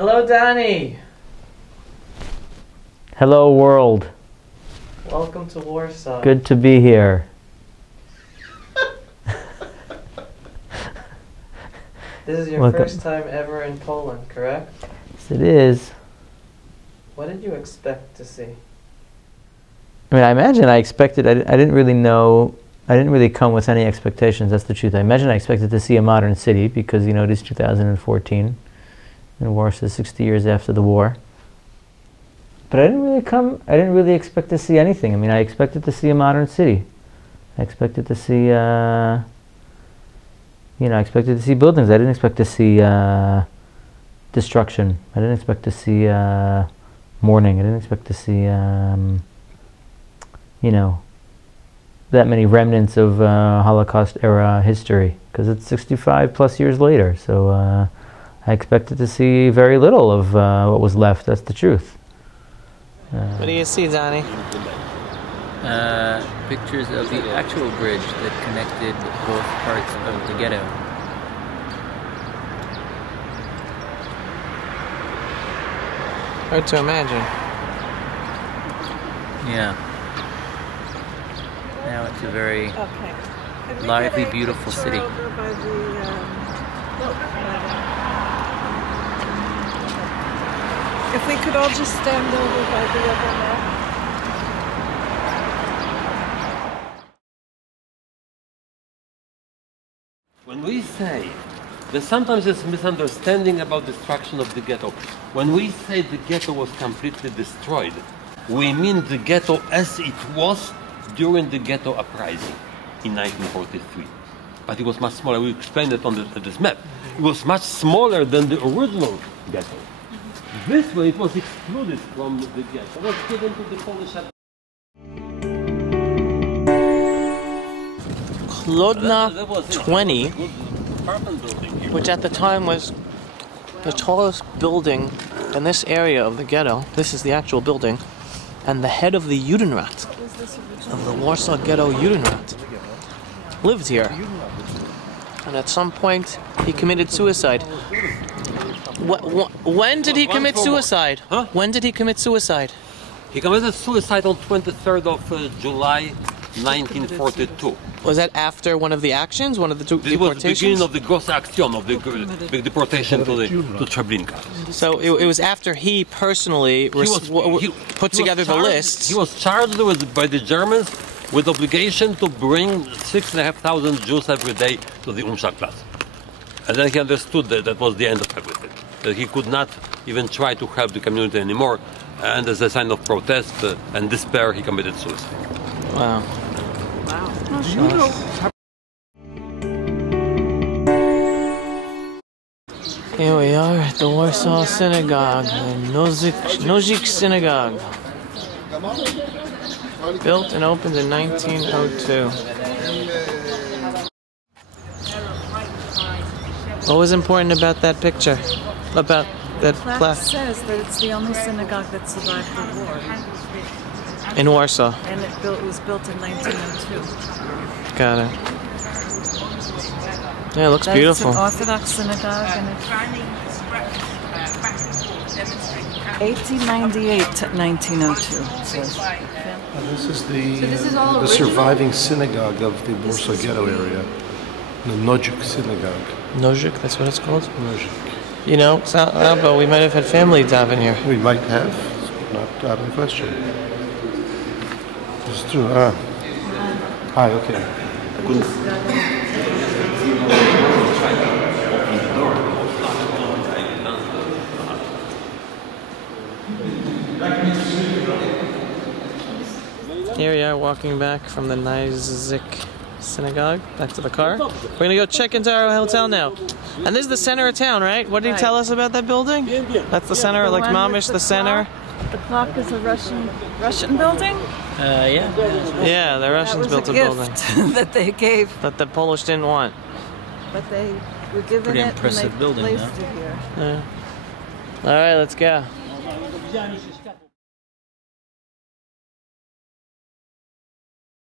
Hello, Danny. Hello, world. Welcome to Warsaw. Good to be here. This is your first time ever in Poland, correct? Yes, it is. What did you expect to see? I mean, I imagine I expected, I didn't really know, I didn't really come with any expectations, that's the truth. I imagine I expected to see a modern city because, you know, it is 2014 and Warsaw is 60 years after the war. But I didn't really expect to see anything. I mean, I expected to see a modern city. I expected to see, I expected to see buildings. I didn't expect to see destruction. I didn't expect to see mourning. I didn't expect to see, that many remnants of Holocaust era history, because it's 65 plus years later. So I expected to see very little of what was left. That's the truth. What do you see, Donnie? Pictures of the actual bridge that connected both parts of the ghetto. Hard to imagine. Yeah. Now it's a very lively, beautiful city. If we could all just stand over by the other map. When we say, there's sometimes this misunderstanding about destruction of the ghetto. When we say the ghetto was completely destroyed, we mean the ghetto as it was during the ghetto uprising in 1943. But it was much smaller. We explained it on this map. It was much smaller than the original ghetto. This way it was excluded from the ghetto. It was given to the Polish. Chlodna 20, which at the time was the tallest building in this area of the ghetto. This is the actual building. And the head of the Judenrat, of the Warsaw Ghetto Judenrat, lived here. And at some point, he committed suicide. When did he commit suicide? Huh? When did he commit suicide? He committed suicide on 23rd of July 1942. Was that after one of the actions, one of the This was the beginning of the gross action of the big deportation to Treblinka. So it was after he personally put together the list. He was charged by the Germans with obligation to bring 6,500 Jews every day to the Umschlagplatz. And then he understood that that was the end of everything. That he could not even try to help the community anymore. And as a sign of protest and despair, he committed suicide. Wow. Here we are at the Warsaw Synagogue, the Nozik Synagogue. Built and opened in 1902. What was important about that picture? About that plaque? It says that it's the only synagogue that survived the war. In Warsaw. And it was built in 1902. Got it. Yeah, it looks beautiful. It's an Orthodox synagogue, and it's 1898 to 1902. This is the surviving synagogue of the Warsaw Ghetto area, the Nozik Synagogue. Nozik, that's what it's called? Nozik. You know, but we might have had family daven here. We might have. It's not out of the question. It's true. Hi, okay. Here we are walking back from the Nozik Synagogue, back to the car. We're gonna go check into our hotel now. And this is the center of town, right? What did he tell us about that building? That's the center, like Mamish, the center. The clock is a Russian building? Yeah. Yeah, the Russians built a building. That they gave. That the Polish didn't want. But they were given Pretty it impressive and they building, placed huh? it here. Yeah. All right, let's go.